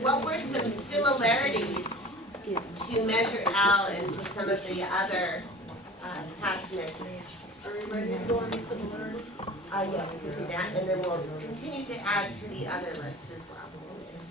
what were some similarities to Measure L and to some of the other past measures? Are we ready to go on the similarities? Yeah, we can do that, and then we'll continue to add to the other list as well.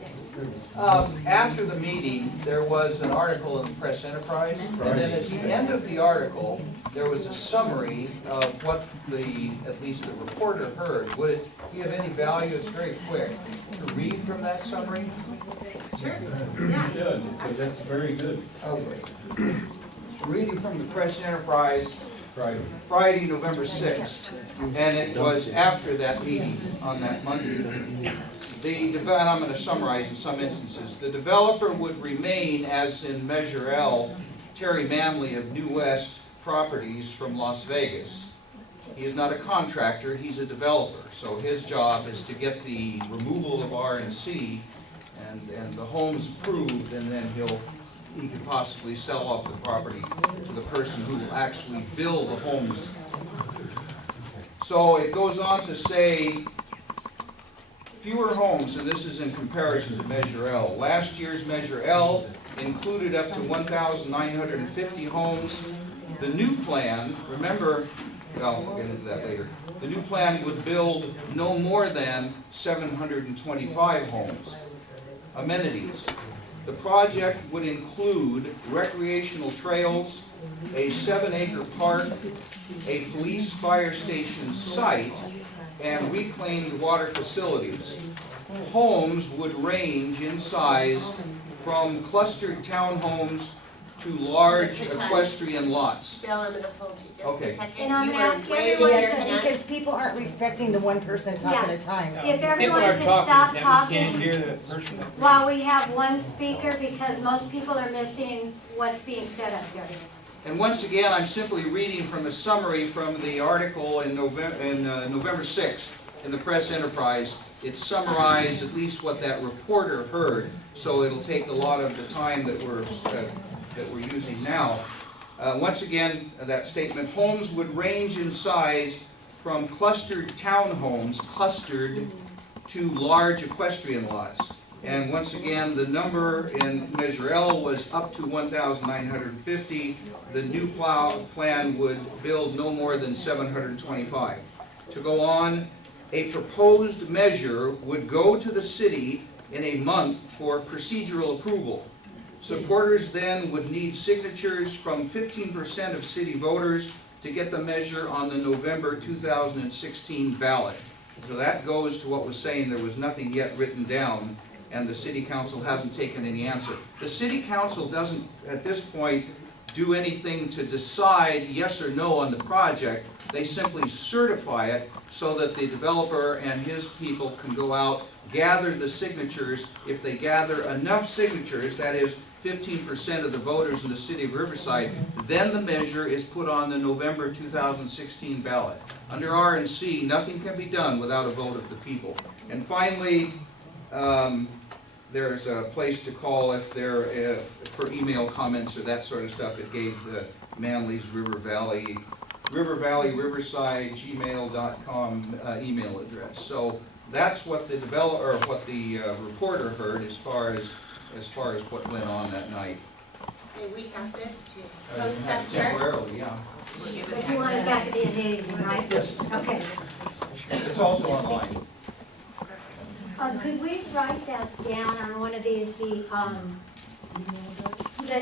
Yes. After the meeting, there was an article in the Press Enterprise, and then at the end of the article, there was a summary of what at least the reporter heard. Would it be of any value? It's very quick to read from that summary. Sure. You Yeah. should, because that's very good. Okay. Reading from the Press Enterprise, Friday, November 6th, and it was after that meeting on that Monday. And I'm going to summarize in some instances. The developer would remain, as in Measure L, Terry Manley of New West Properties from Las Vegas. He is not a contractor, he's a developer. So his job is to get the removal of R&C and the homes approved, and then he could possibly sell off the property to the person who will actually build the homes. So it goes on to say, fewer homes, and this is in comparison to Measure L. Last year's Measure L included up to 1,950 homes. The new plan, remember, well, we'll get into that later. The new plan would build no more than 725 homes. Amenities. The project would include recreational trails, a 7-acre park, a police fire station site, and reclaimed water facilities. Homes would range in size from clustered townhomes to large equestrian lots. Bill, I'm going to hold you just Okay. a second. And I'm You gonna were ask waving everyone your to- hand. Because people aren't respecting the one person talking at a time. If everyone People are could stop and we can't talking hear that person. while we have one speaker, because most people are missing what's being said up there. And once again, I'm simply reading from a summary from the article in November 6th in the Press Enterprise. It summarized at least what that reporter heard, so it'll take a lot of the time that we're using now. Once again, that statement, homes would range in size from clustered townhomes, clustered, to large equestrian lots. And once again, the number in Measure L was up to 1,950. The new plan would build no more than 725. To go on, a proposed measure would go to the city in a month for procedural approval. Supporters then would need signatures from 15% of city voters to get the measure on the November 2016 ballot. So that goes to what was saying there was nothing yet written down, and the city council hasn't taken any answer. The city council doesn't, at this point, do anything to decide yes or no on the project. They simply certify it so that the developer and his people can go out, gather the signatures. If they gather enough signatures, that is 15% of the voters in the city of Riverside, then the measure is put on the November 2016 ballot. Under R&C, nothing can be done without a vote of the people. And finally, there's a place to call if there for email comments or that sort of stuff. It gave the Manly's River Valley Riverside gmail.com email address. So that's what the developer, or what the reporter heard as far as what went on that night. Okay, we have this to post up here. Temporarily, yeah. We'll give it But back you want to it back at the end of the meeting, right? Yes. Okay. It's also online. Could we write that down on one of these,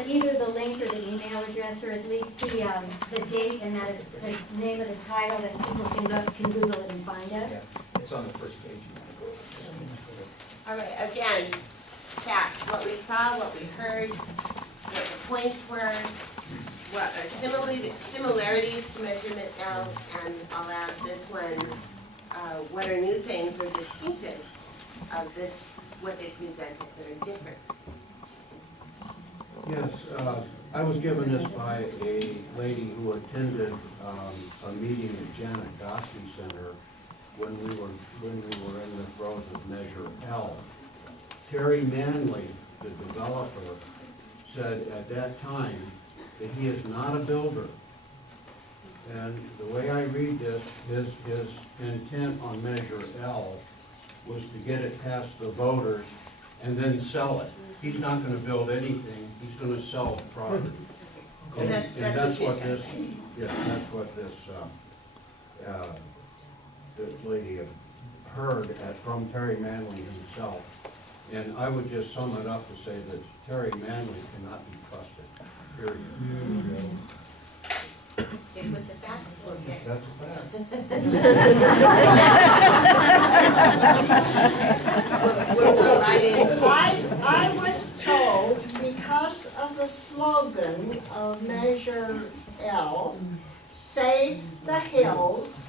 either the link or the email address, or at least the date, and that is the name of the title, that people can Google it and find it? Yeah, it's on the first page. All right, again, facts, what we saw, what we heard, what the points were, what are similarities to Measurement L, and I'll add this one, what are new things or distinctives of this, what they presented that are different. Yes, I was given this by a lady who attended a meeting at Janet Goski Center when we were in the throes of Measure L. Terry Manley, the developer, said at that time that he is not a builder. And the way I read this, his intent on Measure L was to get it past the voters and then sell it. He's not gonna build anything, he's gonna sell the property. And that's what you said. This, yeah, that's what this, this lady heard from Terry Manley himself. And I would just sum it up to say that Terry Manley cannot be trusted, period. Stick with the facts, we'll get. That's a fact. We'll go right into. I was told, because of the slogan of Measure L, Save the Hills,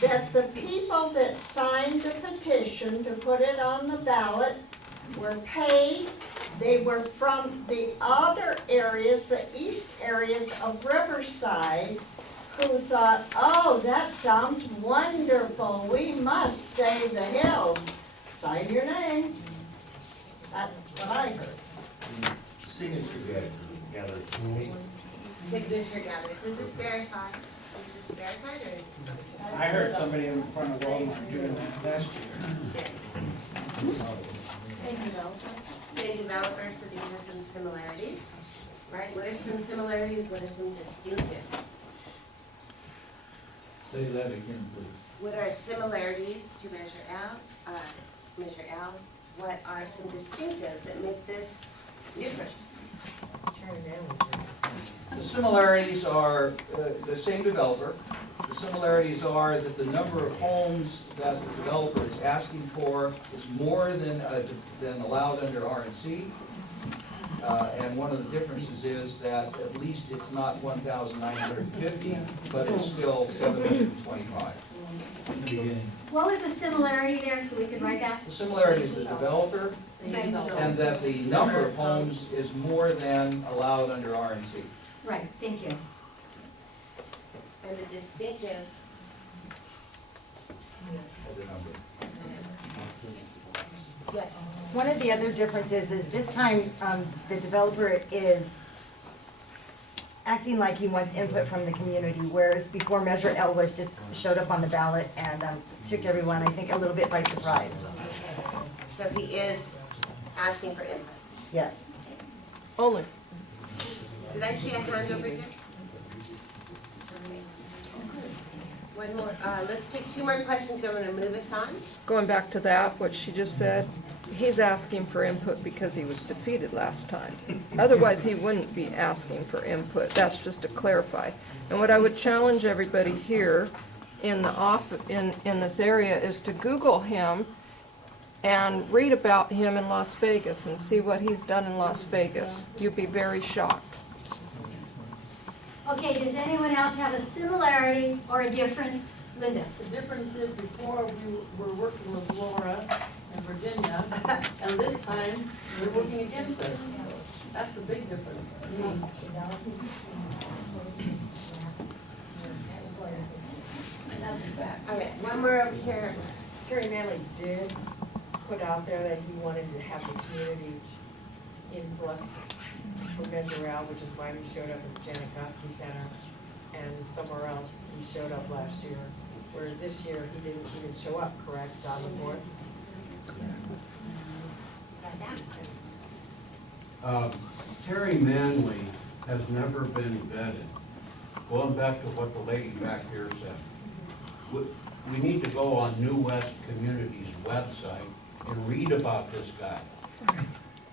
that the people that signed the petition to put it on the ballot were paid. They were from the other areas, the east areas of Riverside, who thought, oh, that sounds wonderful, we must save the hills. Sign your name. That's what I heard. Signature gathering. Signature gatherers, is this verified? Is this verified or? I heard somebody in front of Walmart doing that last year. Same developer, so these are some similarities, right? What are some similarities, what are some distinctives? Say that again, please. What are similarities to Measure L? Measure L, what are some distinctives that make this different? The similarities are the same developer. The similarities are that the number of homes that the developer is asking for is more than allowed under RNC. And one of the differences is that at least it's not 1,950, but it's still 725. What was the similarity there, so we could write that? The similarity is the developer, and that the number of homes is more than allowed under RNC. Right, thank you. And the distinctives, yes, One of the other differences is this time, the developer is acting like he wants input from the community, whereas before Measure L was just showed up on the ballot and took everyone, I think, a little bit by surprise. so he is asking for input. Yes. Only, Did I see a hand over here? One more, let's take two more questions, I'm gonna move us on. going back to that, what she just said, he's asking for input because he was defeated last time. Otherwise, he wouldn't be asking for input. That's just to clarify. And what I would challenge everybody here in this area is to Google him and read about him in Las Vegas and see what he's done in Las Vegas. You'd be very shocked. Okay, does anyone else have a similarity or a difference? Linda? The difference is before we were working with Laura and Virginia, and this time we're working against us. That's the big difference to me. All right, one more over here. Terry Manley did put out there that he wanted to have the community influx for Measure L, which is why he showed up at the Janet Goski Center, and somewhere else he showed up last year. Whereas this year, he didn't even show up, correct, on the 4th? Terry Manley has never been vetted. Going back to what the lady back here said, we need to go on New West Community's website and read about this guy.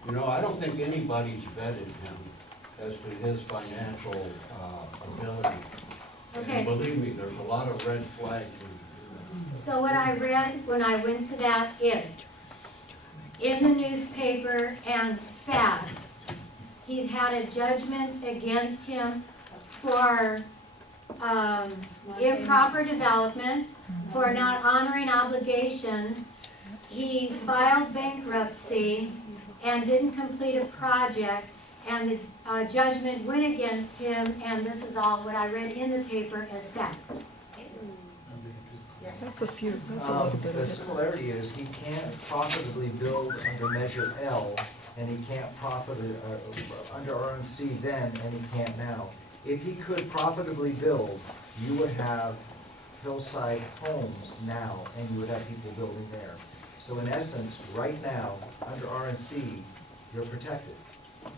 You know, I don't think anybody's vetted him as to his financial ability. Okay. And believe me, there's a lot of red flags. So what I read when I went to that is, in the newspaper and fact, he's had a judgment against him for improper development, for not honoring obligations. He filed bankruptcy and didn't complete a project, and the judgment went against him, and this is all what I read in the paper as fact. That's a little bit The of it. similarity is he can't profitably build under Measure L, and he can't profit under RNC then, and he can't now. If he could profitably build, you would have hillside homes now, and you would have people building there. So in essence, right now, under RNC, you're protected. Yeah.